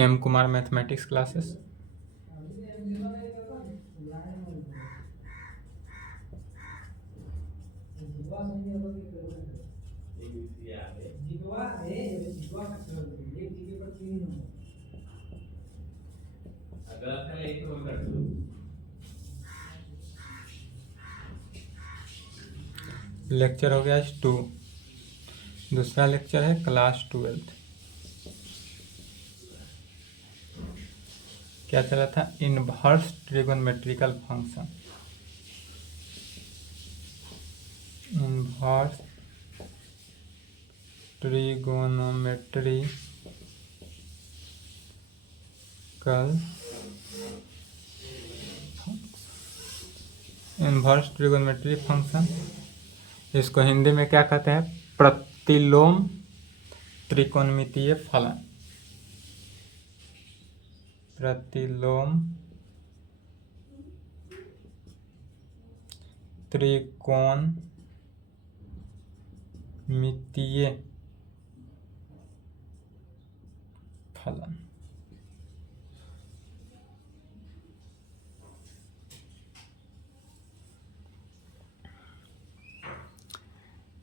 M Kumar mathematics classes. Lecture हो गया 2, दूसरा लेक्चर है क्लास 12। क्या चला था? Inverse trigonometrical function. Inverse trigonometry function, इसको हिंदी में क्या कहते हैं? प्रतिलोम त्रिकोणमितीय फलन। प्रतिलोम त्रिकोणमितीय फलन।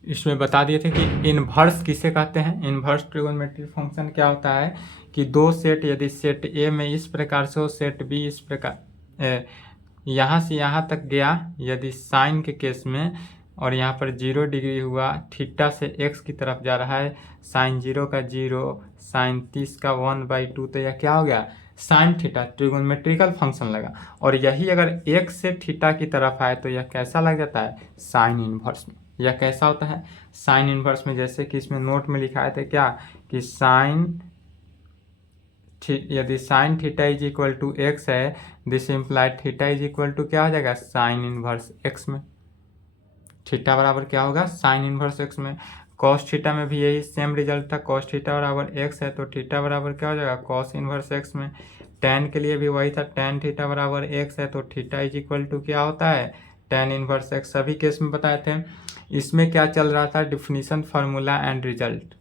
इसमें बता दिए थे कि इनवर्स किसे कहते हैं। इनवर्स ट्रिगोनोमेट्री फंक्शन क्या होता है कि दो सेट, यदि सेट ए में इस प्रकार से हो, सेट बी इस प्रकार यहाँ से यहाँ तक गया यदि साइन के केस में, और यहाँ पर 0 डिग्री हुआ, थीटा से एक्स की तरफ जा रहा है, साइन 0 का 0, साइन 30 का 1/2, तो यह क्या हो गया? साइन थीटा, ट्रिगोनोमेट्रिकल फंक्शन लगा। और यही अगर एक्स से थीटा की तरफ आए तो यह कैसा लग जाता है? साइन इनवर्स में। यह कैसा होता है? साइन इनवर्स में। जैसे कि इसमें नोट में लिखा है क्या कि यदि sine theta is equal to X है, this implied theta is equal to क्या हो जाएगा? साइन इनवर्स एक्स में। थीटा बराबर क्या होगा? साइन इनवर्स एक्स में। कॉस थीटा में भी यही सेम रिजल्ट था, कॉस थीटा बराबर एक्स है तो थीटा बराबर क्या हो जाएगा? कॉस इनवर्स एक्स में। टेन के लिए भी वही था, टेन थीटा बराबर एक्स है तो थीटा इज इक्वल टू क्या होता है? Ten inverse x. सभी केस में बताए थे। इसमें क्या चल रहा था? Definition formula and result.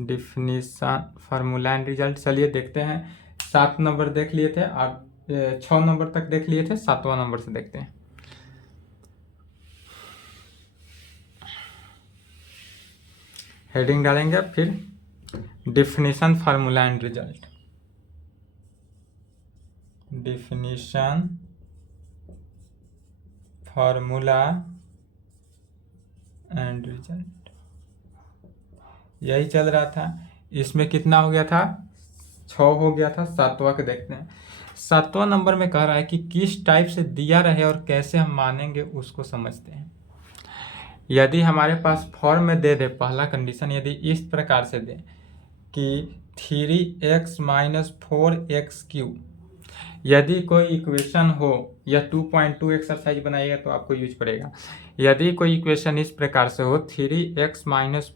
Definition formula and result. चलिए देखते हैं। 7 नंबर देख लिए थे और 6 नंबर तक देख लिए थे, 7वां नंबर से देखते हैं। हेडिंग डालेंगे, फिर definition formula and result. Definition formula and result, यही चल रहा था। इसमें कितना हो गया था? 6 हो गया था। 7वां के देखते हैं। 7वां नंबर में कह रहा है कि किस टाइप से दिया रहे और कैसे हम मानेंगे उसको समझते हैं। यदि हमारे पास फॉर्म में दे दे, पहला कंडीशन यदि इस प्रकार से दे कि 3x - 4x³, यदि कोई इक्वेशन हो, या 2.2 एक्सरसाइज बनाइएगा तो आपको यूज पड़ेगा। यदि कोई इक्वेशन इस प्रकार से हो 3x -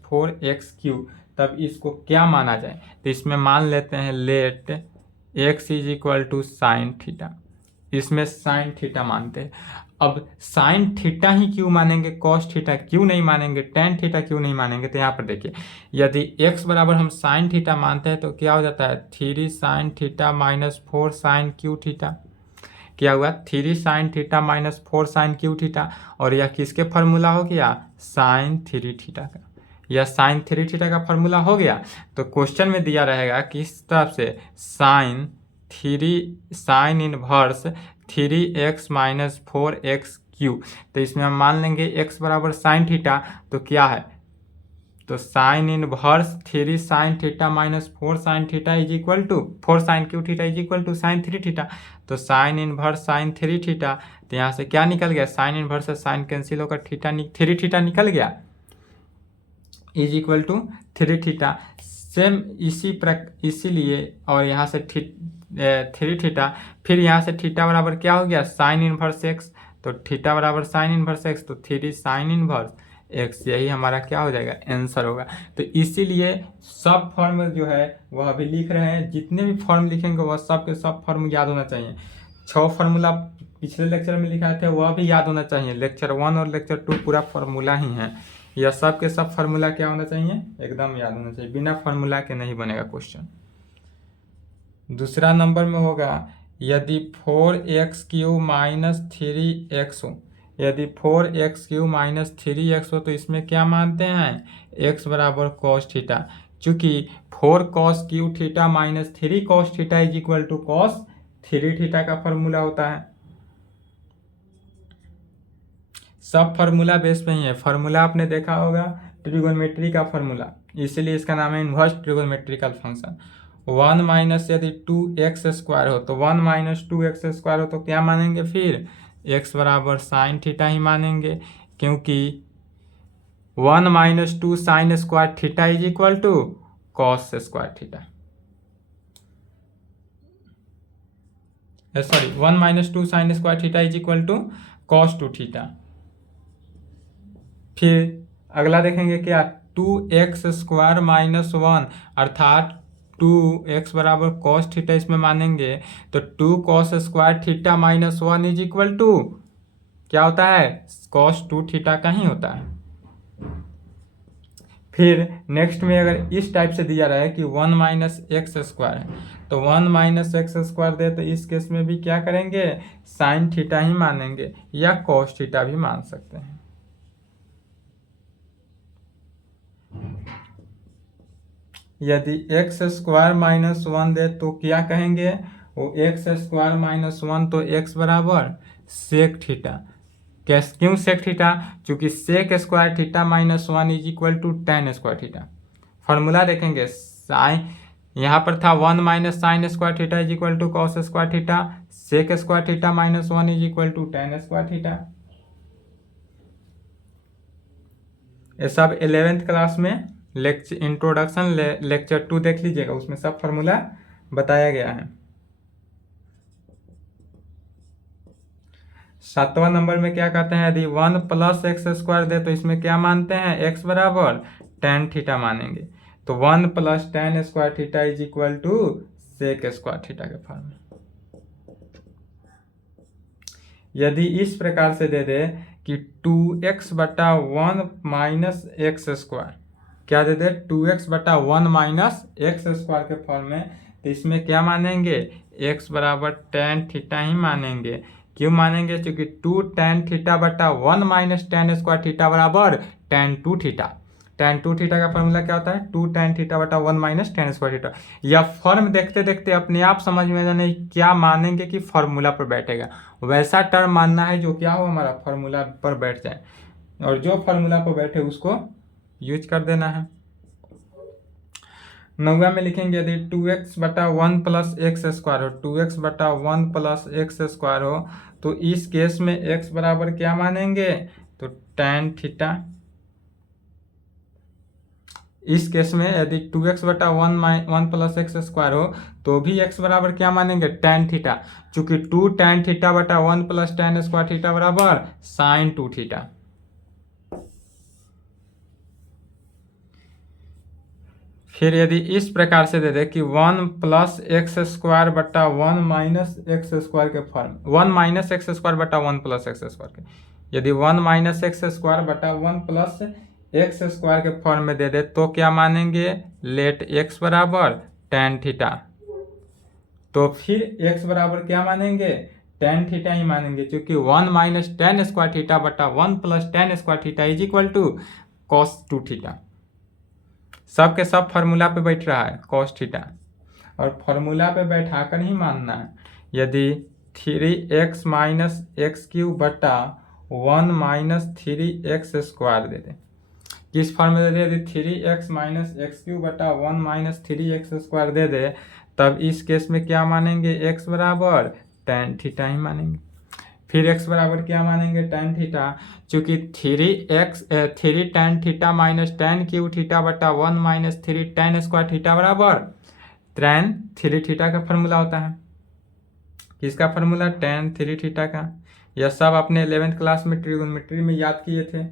4x³, तब इसको क्या माना जाए? तो इसमें मान लेते हैं let x is equal to sine theta. इसमें साइन थीटा मानते हैं। अब साइन थीटा ही क्यों मानेंगे? कॉस थीटा क्यों नहीं मानेंगे? टेन थीटा क्यों नहीं मानेंगे? तो यहाँ पर देखिए, यदि x बराबर हम साइन थीटा मानते हैं तो क्या हो जाता है? 3 sine theta - 4 sine cube theta. क्या हुआ? 3 sine theta - 4 sine cube theta. और यह किसके फार्मूला हो गया? साइन 3 थीटा का। यह साइन 3 थीटा का फार्मूला हो गया। तो क्वेश्चन में दिया रहेगा किस तरफ से? Sine inverse 3x - 4x³। तो इसमें हम मान लेंगे x बराबर साइन थीटा, तो क्या है? तो sine inverse 3 sine theta - 4 sine theta is equal to 4 sine cube theta is equal to sine 3 theta. तो साइन इनवर्स साइन 3 थीटा, तो यहाँ से क्या निकल गया? साइन इनवर्स से साइन कैंसिल होकर 3 थीटा निकल गया, is equal to 3 theta. Same इसीलिए, और यहाँ से 3 थीटा, फिर यहाँ से थीटा बराबर क्या हो गया? Sine inverse x. तो थीटा बराबर साइन इनवर्स एक्स, तो 3 साइन इनवर्स एक्स, यही हमारा क्या हो जाएगा? आंसर होगा। तो इसीलिए सब फॉर्म जो है वह अभी लिख रहे हैं। जितने भी फॉर्म लिखेंगे वह सब के सब फॉर्म याद होना चाहिए। 6 फार्मूला पिछले लेक्चर में लिखा थे वह भी याद होना चाहिए। लेक्चर 1 और लेक्चर 2 पूरा फार्मूला ही है। यह सब के सब फार्मूला क्या होना चाहिए? एकदम याद होना चाहिए। बिना फार्मूला के नहीं बनेगा क्वेश्चन। दूसरा नंबर में होगा यदि 4x³ माइनस 3x हो, यदि 4x³ माइनस 3x हो तो इसमें क्या मानते हैं, x बराबर कॉस थीटा। चूंकि 4 cos³ theta minus 3 cos theta is equal to cos 3 theta का फॉर्मूला होता है। सब फार्मूला बेस पे ही है। फार्मूला आपने देखा होगा ट्रिगोनोमेट्री का फार्मूला, इसीलिए इसका नाम है इन्वर्स ट्रिगोनोमेट्रिकल फंक्शन। 1 माइनस यदि 2x² हो तो 1 माइनस 2x² हो तो क्या मानेंगे, फिर x बराबर साइन थीटा ही मानेंगे, क्योंकि 1 minus 2 sine square theta is equal to cos square theta. Sorry 1 minus 2 sine square theta is equal to cos 2 theta. फिर अगला देखेंगे क्या, 2x² माइनस 1 अर्थात 2x बराबर कॉस थीटा इसमें मानेंगे तो 2 cos square theta minus 1 is equal to क्या होता है, cos 2 थीटा का ही होता है। फिर नेक्स्ट में अगर इस टाइप से दिया रहा है कि 1 माइनस x² है तो 1 माइनस x² दे तो इस केस में भी क्या करेंगे, साइन थीटा ही मानेंगे या cos थीटा भी मान सकते हैं। यदि x² माइनस 1 दे तो क्या कहेंगे, वो x² माइनस 1 तो x बराबर सेक थीटा। कैस क्यों सेक थीटा, चूंकि sec square theta minus 1 is equal to tan square theta. Formula देखेंगे, साइन यहाँ पर था 1 minus sine square theta is equal to cos square theta, sec square theta minus 1 is equal to tan square theta. ये सब 11th class में lecture introduction lecture 2 देख लीजिएगा, उसमें सब फार्मूला बताया गया है। 7वां नंबर में क्या कहते हैं, यदि 1 प्लस x² दे तो इसमें क्या मानते हैं, x बराबर tan थीटा मानेंगे। तो 1 plus tan square theta is equal to sec square theta के फॉर्म में। यदि इस प्रकार से दे दे कि 2x/1 माइनस x², क्या दे दे 2x/1 माइनस x² के फॉर्म में, तो इसमें क्या मानेंगे, x बराबर tan थीटा ही मानेंगे। क्यों मानेंगे, क्योंकि 2 tan theta minus tan square theta बराबर tan 2 थीटा। tan 2 थीटा का फॉर्मूला क्या होता है, 2 tan theta minus tan square theta. यह फॉर्म देखते देखते अपने आप समझ में नहीं क्या मानेंगे कि फॉर्मूला पर बैठेगा, वैसा टर्म मानना है जो क्या हो, हमारा फॉर्मूला पर बैठ जाए, और जो फॉर्मूला पर बैठे उसको यूज कर देना है। 9वां में लिखेंगे, यदि 2x/1 प्लस x² हो, 2x/1 प्लस x² हो तो इस केस में x बराबर क्या मानेंगे, तो tan थीटा। इस केस में यदि 2x/1 प्लस x² हो तो भी x बराबर क्या मानेंगे, tan थीटा, चूंकि 2 tan theta plus tan square theta बराबर sin 2 थीटा। फिर यदि इस प्रकार से दे दे कि 1 प्लस x²/1 माइनस x² के form, 1 minus x²/1 plus x² के, यदि 1 माइनस x²/1 प्लस x² के फॉर्म में दे दे तो क्या मानेंगे, लेट x बराबर tan थीटा। तो फिर x बराबर क्या मानेंगे, tan थीटा ही मानेंगे, क्योंकि 1 minus tan square theta plus tan square theta is equal to cos 2 theta. सब के सब फार्मूला पे बैठ रहा है cos थीटा, और फार्मूला पे बैठाकर ही मानना है। यदि 3x minus x³/1 minus 3x² दे दे, किस फॉर्म में दे दे, यदि 3x minus x³/1 minus 3x² दे दे तब इस केस में क्या मानेंगे, x बराबर tan थीटा ही मानेंगे। फिर x बराबर क्या मानेंगे, tan थीटा, चूंकि 3 tan theta minus tan³ theta minus 3 tan square theta बराबर tan 3 थीटा का फॉर्मूला होता है। किसका फॉर्मूला, tan 3 थीटा का। यह सब अपने 11th क्लास में ट्रिगोनोमेट्री में याद किए थे।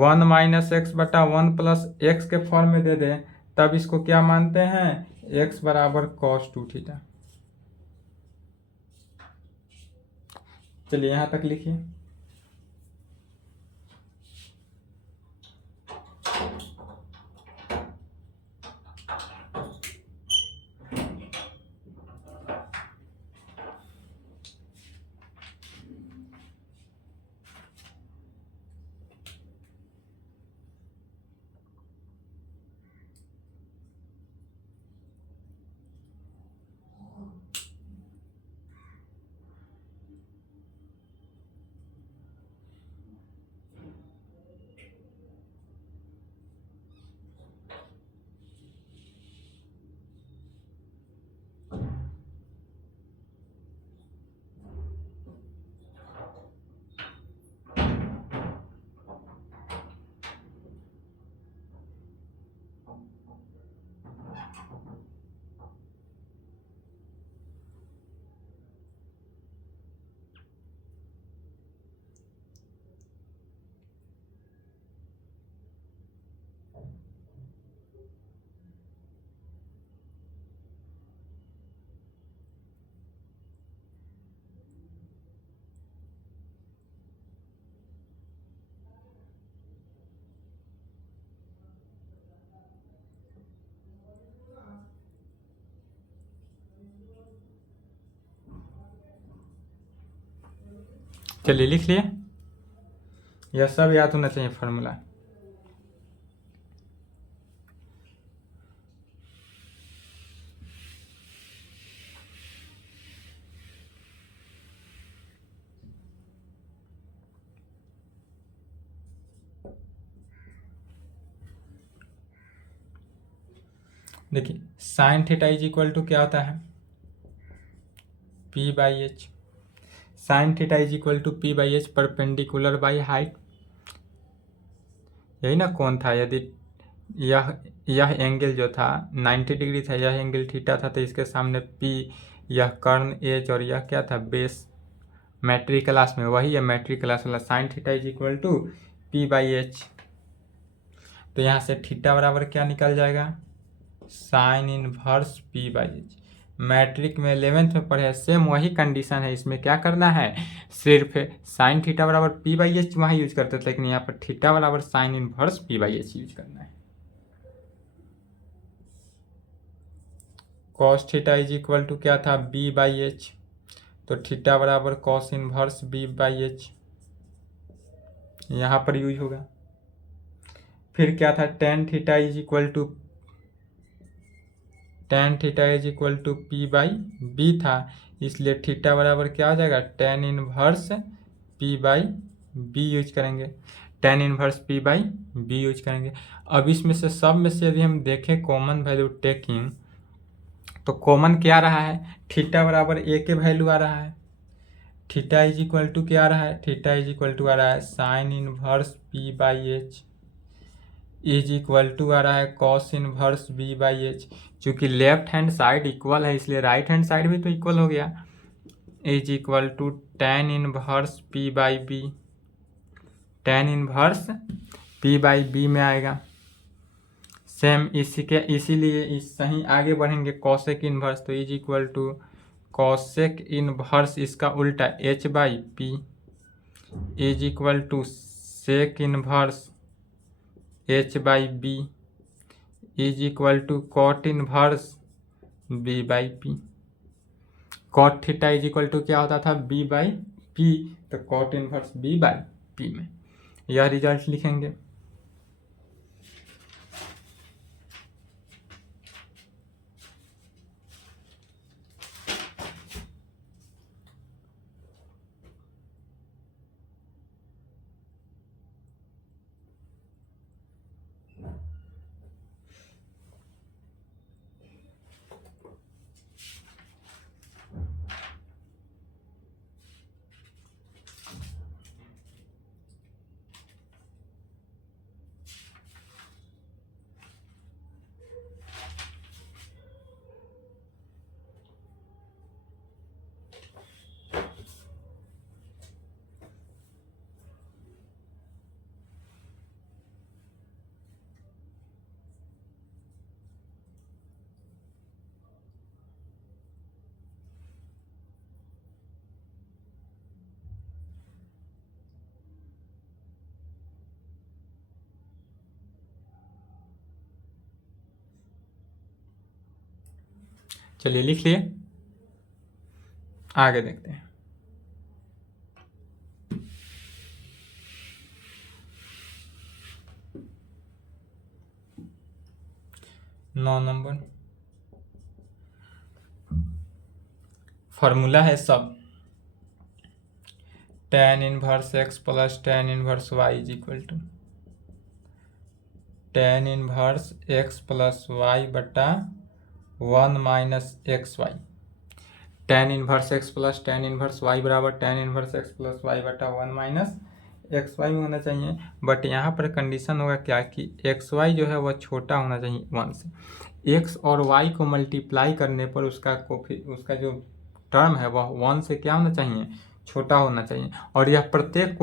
1 माइनस x/1 प्लस x के फॉर्म में दे दे तब इसको क्या मानते हैं, x बराबर cos 2 थीटा। चलिए यहां तक लिखिए। चलिए लिख लिए, यह सब याद होना चाहिए फार्मूला। देखिए sine theta is equal to क्या होता है, P/H। Sine theta is equal to P/H perpendicular by height, यही ना कौन था। यदि यह एंगल जो था 90 डिग्री था, यह एंगल थीटा था, तो इसके सामने P, यह कर्ण H और यह क्या था, बेस। मैट्रिक क्लास में वही है, मैट्रिक क्लास वाला sine theta is equal to P/H। तो यहाँ से थीटा बराबर क्या निकल जाएगा, साइन इनवर्स P/H। मैट्रिक में 11th में पढ़े, सेम वही कंडीशन है। इसमें क्या करना है, सिर्फ साइन थीटा बराबर P/H वहाँ यूज करते थे, लेकिन यहाँ पर थीटा बराबर साइन इनवर्स P/H यूज करना है। Cos theta is equal to क्या था, B/H, तो थीटा बराबर कॉस इनवर्स B/H यहाँ पर यूज होगा। फिर क्या था, tan theta is equal to P/B था, इसलिए थीटा बराबर क्या हो जाएगा, टेन इनवर्स P/B यूज करेंगे, टेन इनवर्स P/B यूज करेंगे। अब इसमें से सब में से यदि हम देखें कॉमन वैल्यू टेकिंग, तो कॉमन क्या रहा है, थीटा बराबर ए के वैल्यू आ रहा है। थीटा इज इक्वल टू क्या आ रहा है, थीटा इज इक्वल टू आ रहा है sine inverse P/H is equal to आ रहा है कॉस इनवर्स B/H। चूंकि लेफ्ट हैंड साइड इक्वल है, इसलिए राइट हैंड साइड भी तो इक्वल हो गया, is equal to tan inverse P/B, tan inverse P/B में आएगा। सेम इसीलिए इस सही आगे बढ़ेंगे, कॉसेक इनवर्स, तो is equal to cosec inverse इसका उल्टा H/P is equal to sec inverse H/B is equal to cot inverse B/P। Cot theta is equal to क्या होता था, B/P, तो कॉट इनवर्स B/P में यह रिजल्ट लिखेंगे। चलिए लिख लिए, आगे देखते हैं। नौ नंबर फॉर्मूला है सब, tan inverse x plus tan inverse y is equal to tan inverse x plus y बटा 1 minus x y. Tan inverse x plus tan inverse y बराबर tan inverse x plus y बटा 1 minus x Y में होना चाहिए। But यहाँ पर condition होगा क्या कि एक्स वाई जो है वह छोटा होना चाहिए 1 से। एक्स और वाई को मल्टीप्लाई करने पर उसका जो टर्म है वह 1 से क्या होना चाहिए, छोटा होना चाहिए। और यह प्रत्येक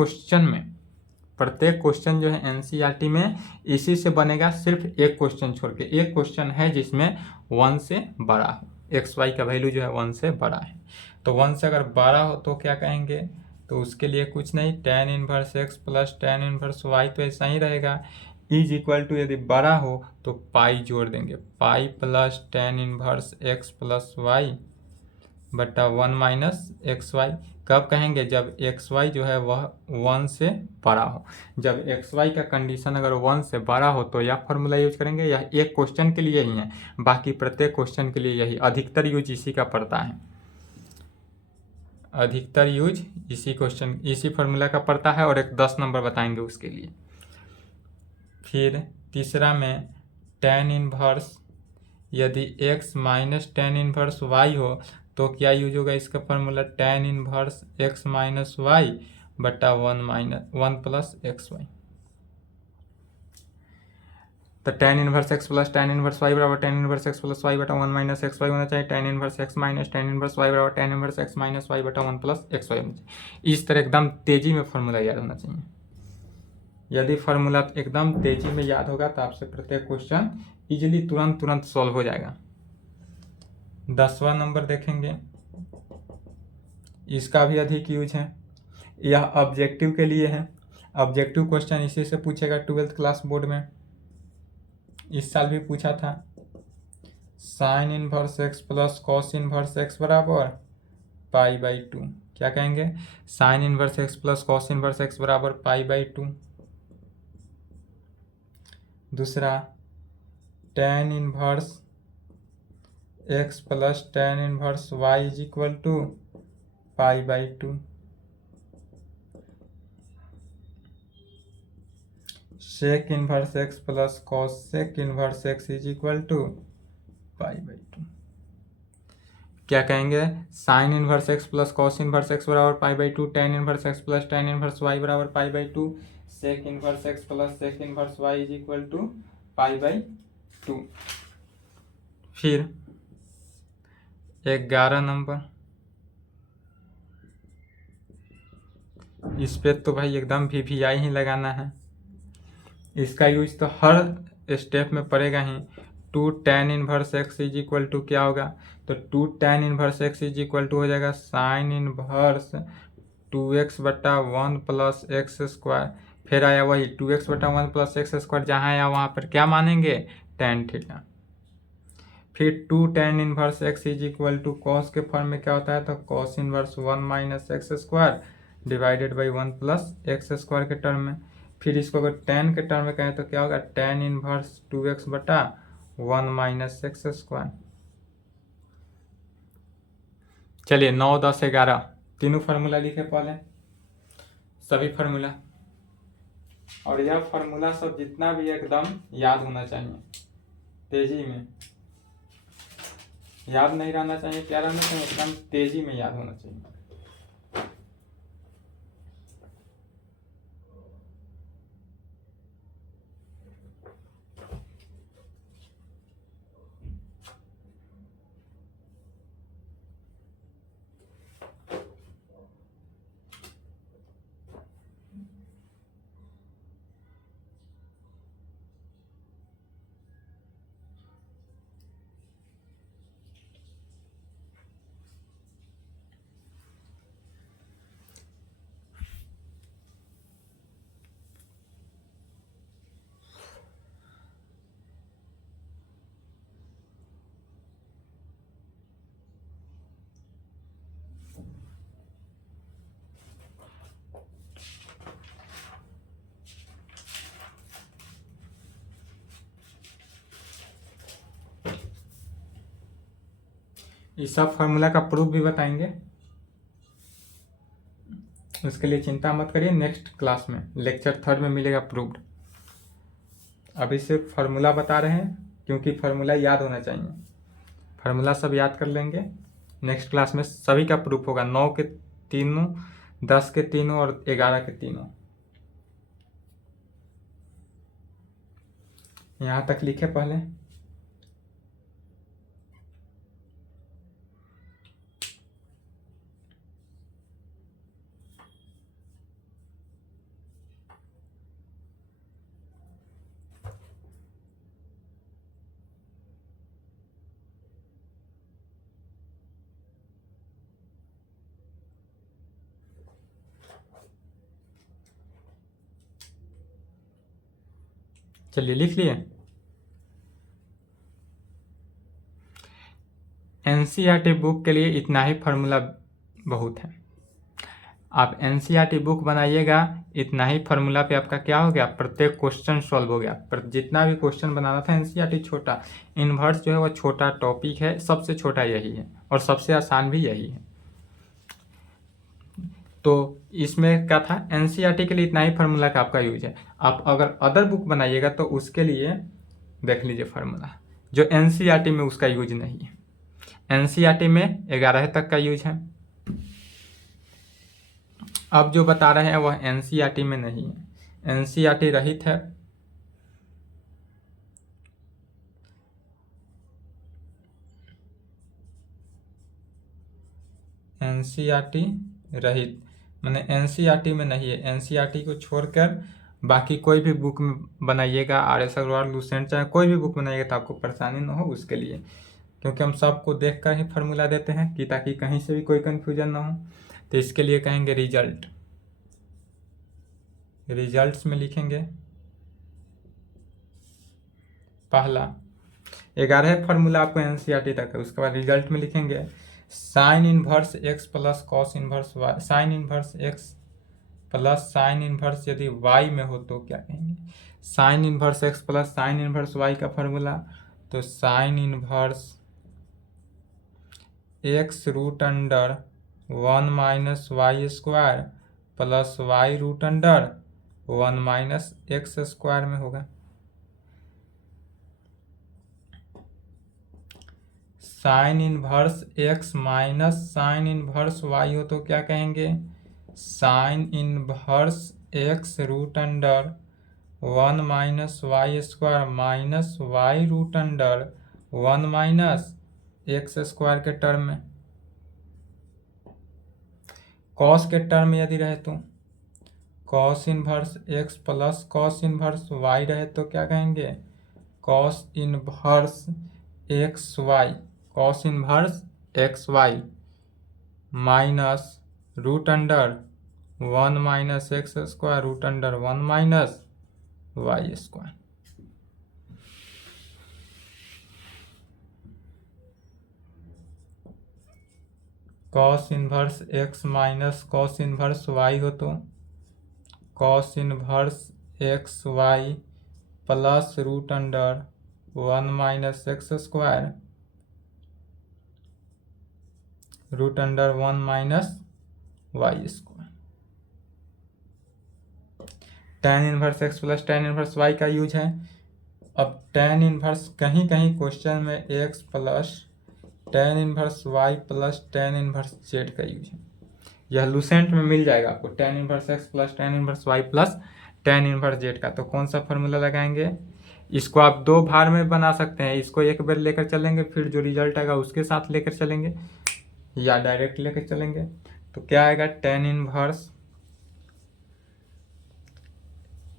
क्वेश्चन जो है एनसीईआरटी में इसी से बनेगा, सिर्फ एक क्वेश्चन छोड़ के। एक क्वेश्चन है जिसमें 1 से बड़ा हो, एक्स वाई का वैल्यू जो है 1 से बड़ा है। तो 1 से अगर बड़ा हो तो क्या कहेंगे, तो उसके लिए कुछ नहीं, tan inverse x plus tan inverse y तो ऐसा ही रहेगा। इज इक्वल टू यदि बड़ा हो तो पाई जोड़ देंगे, pi plus tan inverse x plus y बटा 1 माइनस एक्स वाई। कब कहेंगे? जब एक्स वाई जो है वह 1 से बड़ा हो। जब एक्स वाई का कंडीशन अगर 1 से बड़ा हो तो यह फॉर्मूला यूज करेंगे। यह एक क्वेश्चन के लिए ही है, बाकी प्रत्येक क्वेश्चन के लिए यही अधिकतर यूज इसी का पड़ता है। अधिकतर यूज इसी क्वेश्चन इसी फॉर्मूला का पड़ता है, और एक 10 नंबर बताएंगे उसके लिए। फिर तीसरा में tan इनवर्स, यदि x minus tan inverse y हो तो क्या यूज होगा इसका formula? tan inverse x minus y बटा 1 प्लस एक्स वाई। तो tan inverse x plus tan inverse y बराबर tan inverse x plus y बटा 1 माइनस एक्स वाई होना चाहिए। tan inverse x minus tan inverse y बराबर tan inverse x minus y बटा 1 plus x y होना चाहिए। इस तरह एकदम तेजी में फॉर्मूला याद होना चाहिए। यदि फार्मूला एकदम तेजी में याद होगा तो आपसे प्रत्येक क्वेश्चन इजीली तुरंत सॉल्व हो जाएगा। 10वां नंबर देखेंगे, इसका भी अधिक यूज है। यह ऑब्जेक्टिव के लिए है। ऑब्जेक्टिव क्वेश्चन इसी से पूछेगा 12th क्लास बोर्ड में, इस साल भी पूछा था। Sine inverse x plus cos inverse x बराबर पाई बाई 2। क्या कहेंगे? Sine inverse x plus cos inverse x बराबर पाई बाई 2। दूसरा tan inverse x plus tan inverse Y is equal to pi by 2। Sec inverse x plus cosec inverse x is equal to pi by 2। क्या कहेंगे? Sine inverse x plus cos inverse x बराबर pi by 2। tan inverse x plus tan inverse Y बराबर pi by 2। Sec inverse x plus sec inverse Y is equal to pi by 2। फिर 11 number, इस पे तो भाई एकदम VVI ही लगाना है। इसका यूज तो हर स्टेप में पड़ेगा ही। 2 tan inverse x is equal to क्या होगा? तो 2 tan inverse x is equal to हो जाएगा साइन इनवर्स 2x बटा 1 प्लस एक्स स्क्वायर। फिर आया वही 2x बटा 1 प्लस एक्स स्क्वायर, जहाँ आया वहाँ पर क्या मानेंगे? tan theta. फिर 2 tan inverse x is equal to cos के फॉर्म में क्या होता है? तो cos inverse 1 minus x square divided by 1 plus x square के टर्म में। फिर इसको अगर tan के टर्म में कहें तो क्या होगा? tan इनवर्स 2x बटा 1 माइनस एक्स स्क्वायर। चलिए 9, 10, 11 तीनों फार्मूला लिखे पहले, सभी फार्मूला। और यह फार्मूला सब जितना भी एकदम याद होना चाहिए, तेजी में याद नहीं रहना चाहिए, क्या रहना चाहिए? एकदम तेजी में याद होना चाहिए। इस सब फार्मूला का प्रूफ भी बताएंगे, उसके लिए चिंता मत करिए। नेक्स्ट क्लास में लेक्चर 3 में मिलेगा प्रूफ। अभी सिर्फ फार्मूला बता रहे हैं क्योंकि फार्मूला याद होना चाहिए। फार्मूला सब याद कर लेंगे, नेक्स्ट क्लास में सभी का प्रूफ होगा। 9 के तीनों, 10 के तीनों और 11 के तीनों। यहाँ तक लिखे पहले। चलिए लिख लिए। एनसीईआरटी बुक के लिए इतना ही फार्मूला बहुत है। आप एनसीईआरटी बुक बनाइएगा, इतना ही फार्मूला पे आपका क्या हो गया, प्रत्येक क्वेश्चन सॉल्व हो गया। पर जितना भी क्वेश्चन बनाना था एनसीईआरटी छोटा, इन्वर्स जो है वो छोटा टॉपिक है, सबसे छोटा यही है और सबसे आसान भी यही है। तो इसमें क्या था, एनसीईआरटी के लिए इतना ही फार्मूला का आपका यूज है। आप अगर अदर बुक बनाइएगा तो उसके लिए देख लीजिए फार्मूला, जो एनसीईआरटी में उसका यूज नहीं है। एनसीईआरटी में 11 तक का यूज है, अब जो बता रहे हैं वह एनसीईआरटी में नहीं है, एनसीईआरटी रहित है। एनसीईआरटी रहित माने एनसीईआरटी में नहीं है। एनसीईआरटी को छोड़कर बाकी कोई भी बुक में बनाइएगा, RS अग्रवाल, लुसेंट, चाहे कोई भी बुक बनाइएगा तो आपको परेशानी ना हो उसके लिए, क्योंकि हम सबको देख कर ही फार्मूला देते हैं कि ताकि कहीं से भी कोई कन्फ्यूजन ना हो। तो इसके लिए कहेंगे रिजल्ट, रिजल्ट्स में लिखेंगे पहला 11 फार्मूला आपको एनसीईआरटी तक है। उसके बाद रिजल्ट में लिखेंगे sine inverse x plus cos inverse y, sine inverse x plus sine inverse यदि वाई में हो तो क्या कहेंगे, sine inverse x plus sine inverse y का फार्मूला, तो sine inverse x root under 1 minus y square plus y root under 1 minus x square में होगा। Sine inverse x minus sine inverse y हो तो क्या कहेंगे, sine inverse x root under 1 minus y square minus y root under 1 minus x square के term में। Cos के term में यदि रहे तो cos inverse x plus cos inverse y रहे तो क्या कहेंगे, cos inverse x y, cos inverse x y minus root under 1 minus x square root under 1 minus y square. Cos inverse x minus cos inverse y हो तो cos inverse x Y plus root under 1 minus x square root under 1 minus y square. Tan inverse x plus tan inverse y का use है। अब tan inverse कहीं कहीं question में x plus tan inverse y plus tan inverse z का use है। यह Lucent में मिल जाएगा आपको, tan inverse x plus tan inverse y plus tan inverse z का। तो कौन सा फॉर्मूला लगाएंगे, इसको आप 2 बार में बना सकते हैं, इसको एक बार लेकर चलेंगे, फिर जो रिजल्ट आएगा उसके साथ लेकर चलेंगे, या डायरेक्ट लेकर चलेंगे। तो क्या आएगा, tan inverse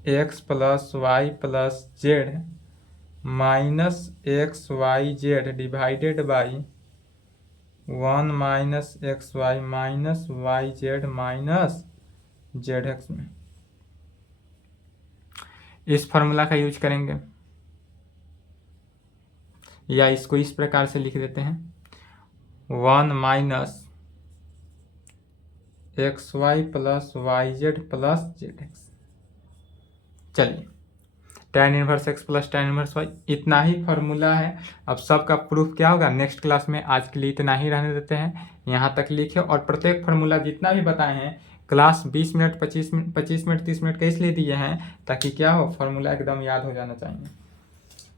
x plus y plus z minus x y z divided by 1 minus x y minus y z minus z x में। इस फॉर्मूला का यूज करेंगे, या इसको इस प्रकार से लिख देते हैं 1 minus x Y plus Y Z plus Z X. चलिए, tan inverse x plus tan inverse Y, इतना ही फार्मूला है। अब सबका प्रूफ क्या होगा नेक्स्ट क्लास में, आज के लिए इतना ही रहने देते हैं, यहाँ तक लिखे। और प्रत्येक फार्मूला जितना भी बताए हैं क्लास 20 मिनट 25 मिनट 30 मिनट का इसलिए दिए हैं ताकि क्या हो, फार्मूला एकदम याद हो जाना चाहिए।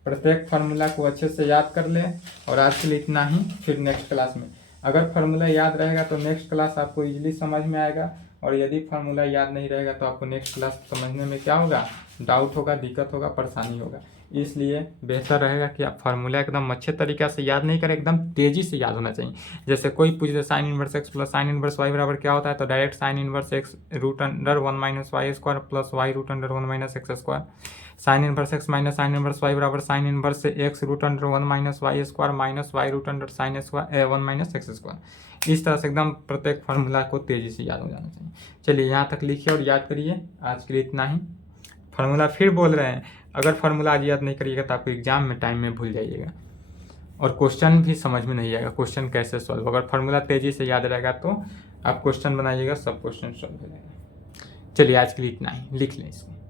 प्रत्येक फार्मूला को अच्छे से याद कर ले। और आज के लिए इतना ही, फिर नेक्स्ट क्लास में अगर फार्मूला याद रहेगा तो नेक्स्ट क्लास आपको इजीली समझ में आएगा, और यदि फार्मूला याद नहीं रहेगा तो आपको नेक्स्ट क्लास समझने में क्या होगा, डाउट होगा, दिक्कत होगा, परेशानी होगा। इसलिए बेहतर रहेगा कि आप फार्मूला एकदम अच्छे तरीके से याद नहीं करें, एकदम तेजी से याद होना चाहिए। जैसे कोई पूछ दे sine inverse x plus sine inverse Y बराबर क्या होता है, तो direct sine inverse x root under 1 minus y square plus y root under 1 minus x square. Sine inverse x minus sine inverse Y बराबर sine inverse x root under 1 minus y square minus y root under sine square 1 minus x square. इस तरह से एकदम प्रत्येक formula को तेजी से याद हो जाना चाहिए। चलिए यहाँ तक लिखिए और याद करिए। आज के लिए इतना ही। फार्मूला फिर बोल रहे हैं, अगर फार्मूला आज याद नहीं करिएगा तो आपको एग्जाम में टाइम में भूल जाइएगा। और क्वेश्चन भी समझ में नहीं आएगा, क्वेश्चन कैसे सॉल्व। अगर फार्मूला तेज़ी से याद रहेगा तो आप क्वेश्चन बनाइएगा, सब क्वेश्चन सॉल्व हो जाएगा। चलिए आज के लिए इतना ही, लिख लें इसमें।